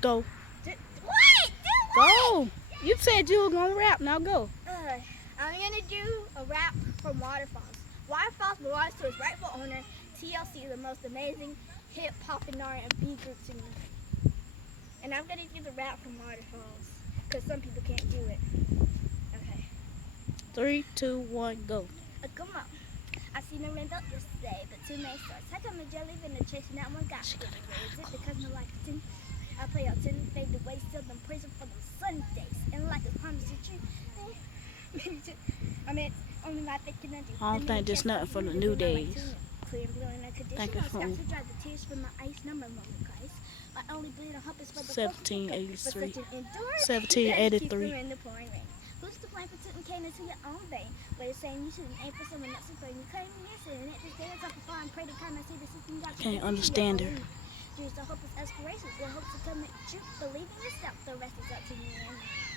Go. What? Go. You said you were gonna rap. Now go. I'm gonna do a rap from Waterfalls. Waterfalls belongs to its rightful owner, TLC, the most amazing hip hop and R&B group to me. And I'm gonna do the rap from Waterfalls, because some people can't do it. Okay. 3, 2, 1, go. Come on. I seen a rainbow yesterday, but two main stars. How come a jelly been a chase and that one got me? Is it because my life is I play out 10 fade away, still been praising for those Sundays. And like a promise to tree. I mean, only my thinking I do. I don't think there's nothing for the new days. Clear and blue in a condition. Think it's from to dry the tears from my ice number moment, guys. I only bleed a hump is for the 1783. 1783. 1783. Who's to blame for putting cane into your own vein? But it's saying you shouldn't aim for someone else's brain. You claim you're sitting at this day and talking far and pray to come and see the system got Can't understand her. Dreams of hopeless aspirations. Your hopes to come at you. Believe in yourself. The rest is up to you and me.